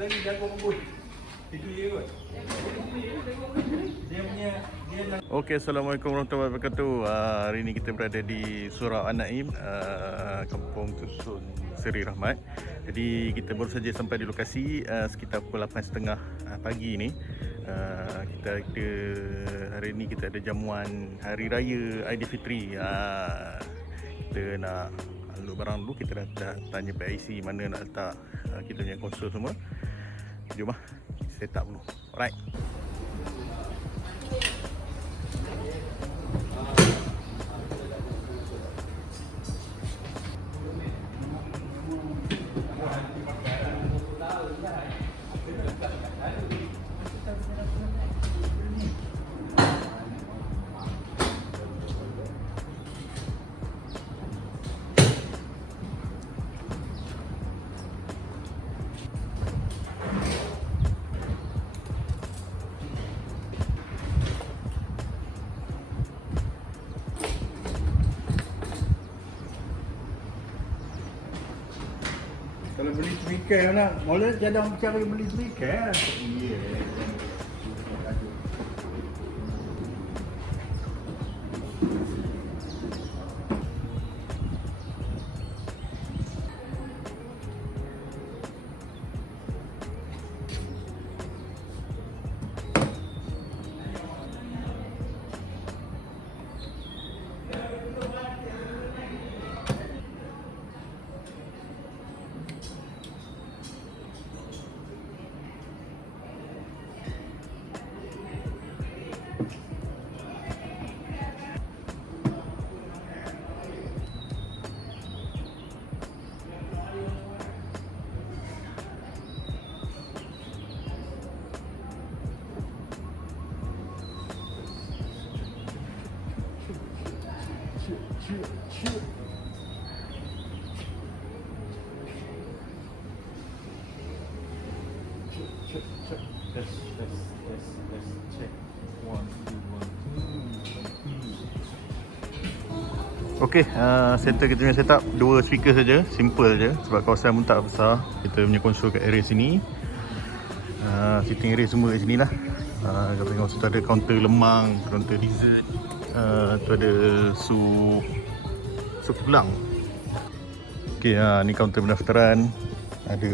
lagi jagung pun. Itu dia kot. Dia punya Okey, Assalamualaikum warahmatullahi wabarakatuh. Hari ini kita berada di Surau An-Naim, Kampung Tusun Seri Rahmat. Jadi kita baru saja sampai di lokasi sekitar pukul 8.30 pagi ni. Kita hari ini kita ada jamuan Hari Raya Aidilfitri. Kita nak unload barang dulu. Kita dah tanya PIC mana nak letak kita punya konsol semua. Jom lah, set up dulu. Alright. Kalau beli speaker nak, mula jangan cari beli speaker. Ya. Okey, center kita punya setup dua speaker saja, simple saja sebab kawasan pun tak besar. Kita punya konsol kat area sini. Sitting area semua kat sini lah. Kita tengok situ ada kaunter lemang, kaunter dessert. Tu ada sup tulang. Okey, ni kaunter pendaftaran. Ada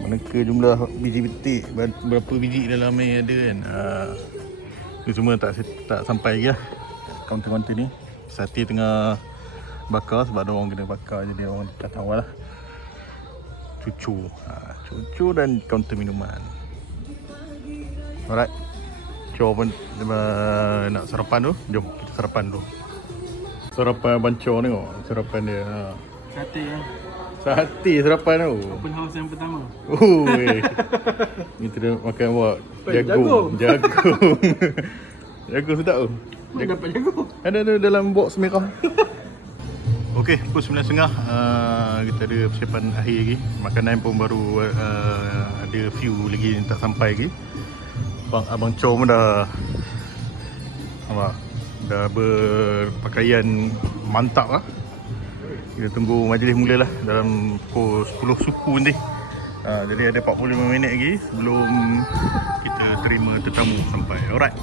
manakah jumlah biji betik, berapa biji dalam ni ada kan. Ni semua tak sampai lagi lah. Kaunter-kaunter ni sate tengah bakar sebab ada orang kena bakar, jadi orang kat awal lah. Cucu dan kaunter minuman. Alright, jom nak sarapan tu. Jom kita sarapan dulu. Sarapan bancor tengok sarapan dia. Sate lah. Sate sarapan tu. Open house yang pertama. Ni kita makan buat jagung. Jagung sedap tu. Mana dapat jagung? Ada dalam box merah. Okey, pukul 9.30 kita ada persiapan akhir lagi. Makanan pun baru ada few lagi yang tak sampai lagi. Abang Chow pun dah berpakaian mantap lah. Kita tunggu majlis mula lah dalam pukul 10 suku nanti. Jadi ada 45 minit lagi sebelum kita terima tetamu sampai. Alright.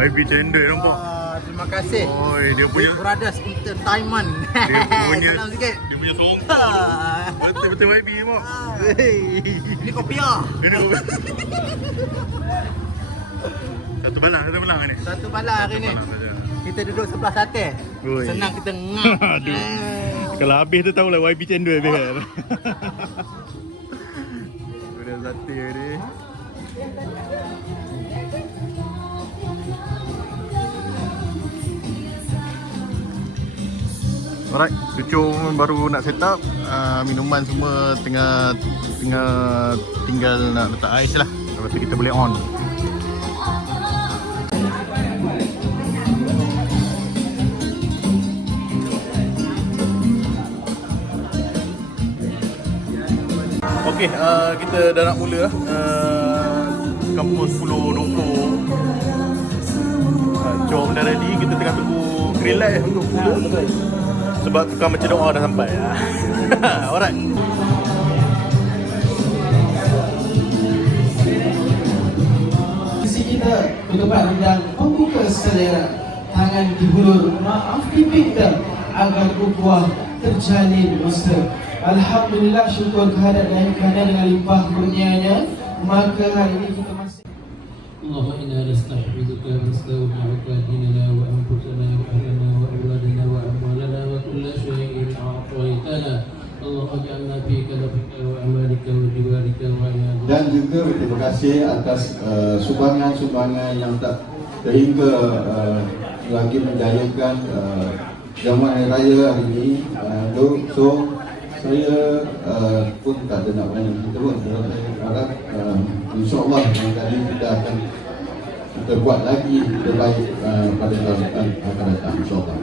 IB tender nampak. Terima kasih. Oi, dia punya Brothers Entertainment. Dia punya Salam sikit. Dia punya song. Betul-betul IB nampak. Ini kopiah. Ini Satu balang ni. Satu balang hari ni. Kita duduk sebelah sate. Oi. Senang kita ngam. Aduh. Kalau habis tu tahulah YB cendol habis kan. Sudah sate ni. Alright, cucu baru nak set up. Minuman semua tengah tinggal nak letak ais lah. Lepas tu kita boleh on. Okey, kita dah nak mula kampung 10 Dongkong. Jom dah ready, kita tengah tunggu green light untuk mula. Sebab tukang macam doa dah sampai. Alright. Sisi kita berdebat tentang pembuka selera, tangan dihulur, maaf dipinta agar ukhuwah terjalin mesra. Alhamdulillah, syukur kehadrat dan kerana dengan limpah kurnianya, maka hari ini kita masih Allahumma inna nasta'idzuka wa nastaghfiruka dinana wa anfusana wa ahlana wa awladana wa amwalana wa kulla syai'in a'taytana. Allahumma ja'alna fi kadafika wa amalika wa jiwarika wa iyadika. Dan juga berterima kasih atas sumbangan-sumbangan yang tak terhingga lagi menjayakan jamuan hari raya hari ini. So saya pun tak ada nak banyak kita pun. Saya harap insyaAllah yang tadi kita akan kita buat lagi terbaik pada tahun akan datang insyaAllah.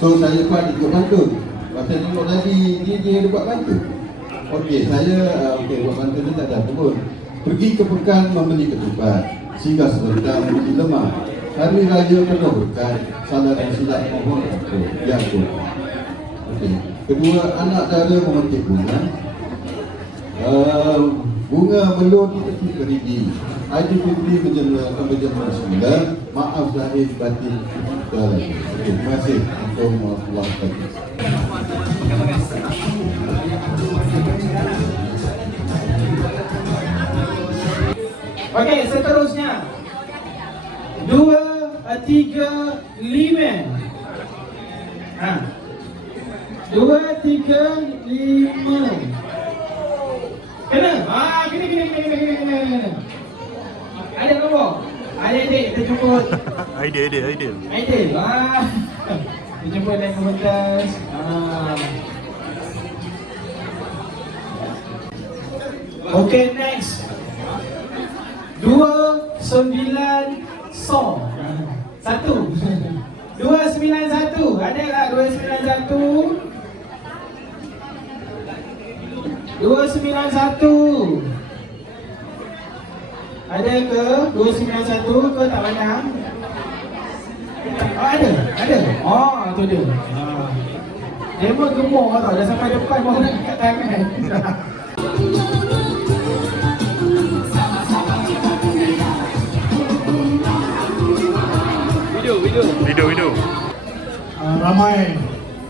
So saya buat ikut pantun. Pasal tengok tadi dia buat pantun. Okey, saya buat pantun ni tak ada apa pun. Pergi ke pekan membeli ketupat, singgah sebentar membeli lemak. Hari raya penuh berkat, salah dan silap mohon ampun. Ya ampun. Okey. Kedua, anak dara memetik bunga. Bunga melon di tepi keridi. Aidilfitri menjemur semula. Maaf zahir batin kita lagi. Terima kasih. Assalamualaikum warahmatullahi wabarakatuh. Okey, seterusnya 2, 3, 5. 2, 3, 5. Kena? Kena. Ada nombor? Ada adik, kita jemput. Idea. Aidil. Kita jemput naik ke pentas. Okey, next. 29 song. 1. 291. Ada tak 291? 291. Ada ke 291 ke tak pandang? Oh, ada. Oh, tu dia. Dia pun gemuk tau, dah sampai depan baru nak angkat tangan. Video. Ramai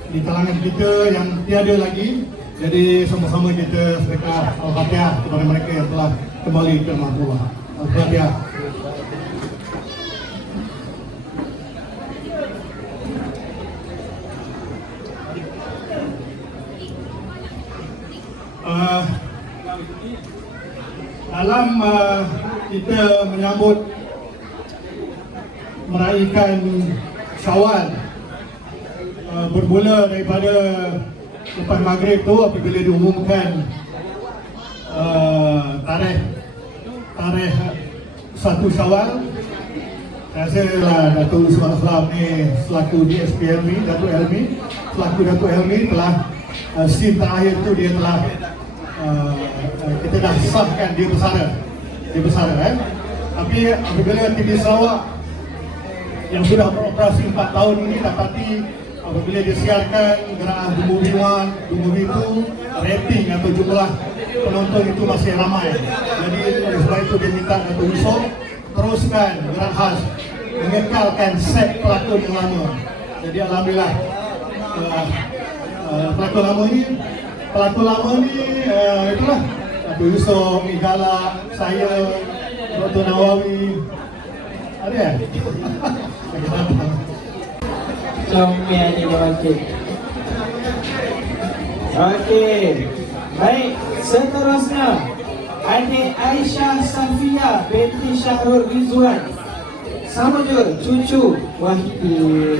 di kalangan kita yang tiada lagi. Jadi sama-sama kita sedekah Al-Fatihah kepada mereka yang telah kembali ke rumah Allah. Al-Fatihah. Dalam kita menyambut meraihkan Syawal, bermula daripada lepas maghrib tu apabila diumumkan tarikh 1 Syawal, saya rasa Datuk Usman Aslam ni selaku DSP Helmi, Datuk Helmi selaku Datuk Helmi telah scene terakhir tu dia telah kita dah sahkan dia bersara tapi apabila TV Sarawak yang sudah beroperasi 4 tahun ini dapati apabila disiarkan geraan The Movie 1, The Movie 2, rating atau jumlah penonton itu masih ramai. Jadi oleh sebab itu dia minta Datuk Yusof teruskan gerak khas, mengekalkan set pelakon yang lama. Jadi alhamdulillah pelakon lama ni itulah Datuk Yusof, Igala, saya, Dr. Nawawi. Ada ya? Comel ni wakil. Okey. Baik, seterusnya adik Aisyah Safia binti Syahrul Rizwan. Sama juga cucu Wahidi.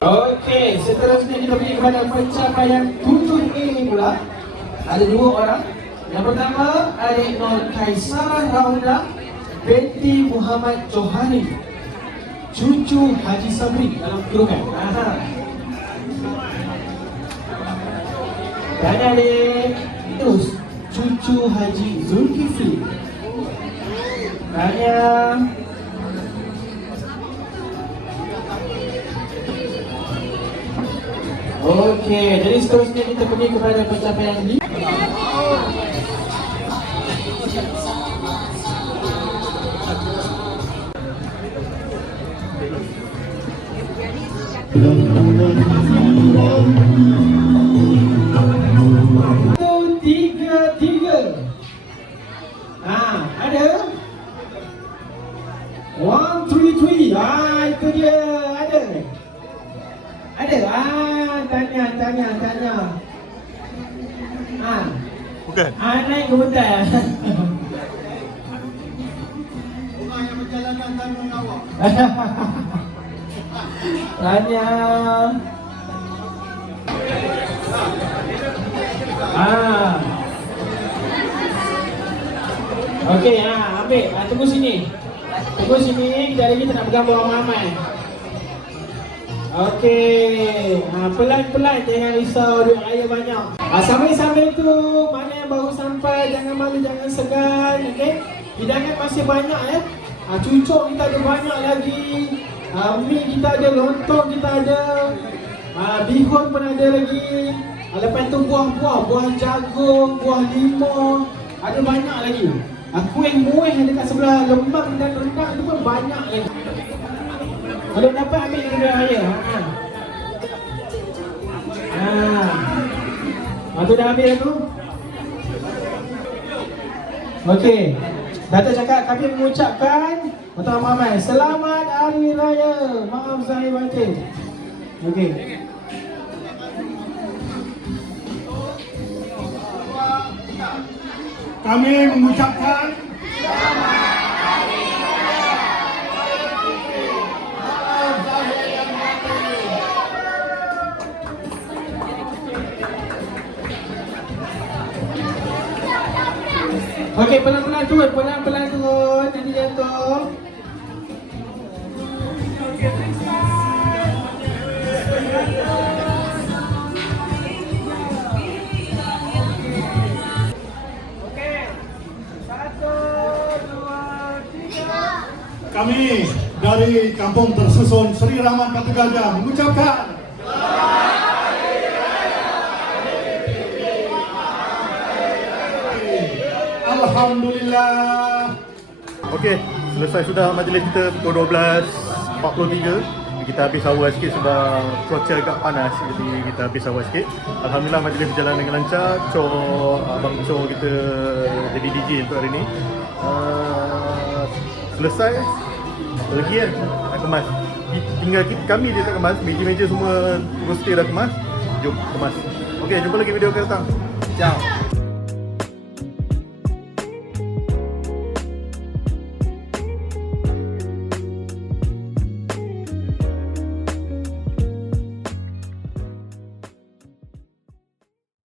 Okey, seterusnya kita pergi kepada pencapaian 7A pula. Ada 2 orang. Yang pertama, adik Nur Kaisarah Rauda binti Muhammad Johari, cucu Haji Sabri dalam kurungan. Tahniah adik. Terus cucu Haji Zulkifli. Tahniah. Okey, jadi seterusnya kita pergi kepada pencapaian di tiga. Ada 133. Itu dia. Ada. Tanya. Bukan. Naik ke hutan. Rumah yang menjalankan tanggungjawab. Tanya. Okey, ambil. Tunggu sini. Kita lagi tak nak bergambar ramai-ramai. Okey. Pelan-pelan, jangan risau, duit raya banyak. Sambil-sambil tu, mana yang baru sampai, jangan malu, jangan segan. Okey. Hidangan masih banyak ya. Cucuk kita ada banyak lagi. Mi kita ada, lontong kita ada. Bihun pun ada lagi. Lepas tu buah jagung, buah limau. Ada banyak lagi. Kuih muih yang dekat sebelah lemang dan rendang tu pun banyak lagi. Kalau dapat ambil yang duit raya. Tu dah ambil tu. Okey. Datuk cakap kami mengucapkan untuk ramai selamat Hari Raya. Maaf zahir batin. Okey. Kami mengucapkan Okey, pelan-pelan turun, nanti jatuh. kami dari Kampung Tersusun Seri Rahmat Batu Gajah mengucapkan Alhamdulillah. Okey, selesai sudah majlis kita pukul 12.43. Kita habis awal sikit sebab cuaca agak panas, jadi kita habis awal sikit. Alhamdulillah majlis berjalan dengan lancar. Abang Cho kita jadi DJ untuk hari ni. Selesai lagi kan nak kemas. Tinggal kami je tak kemas. Meja-meja semua terus stay dah kemas. Jom kemas. Okey, jumpa lagi video akan datang. Ciao.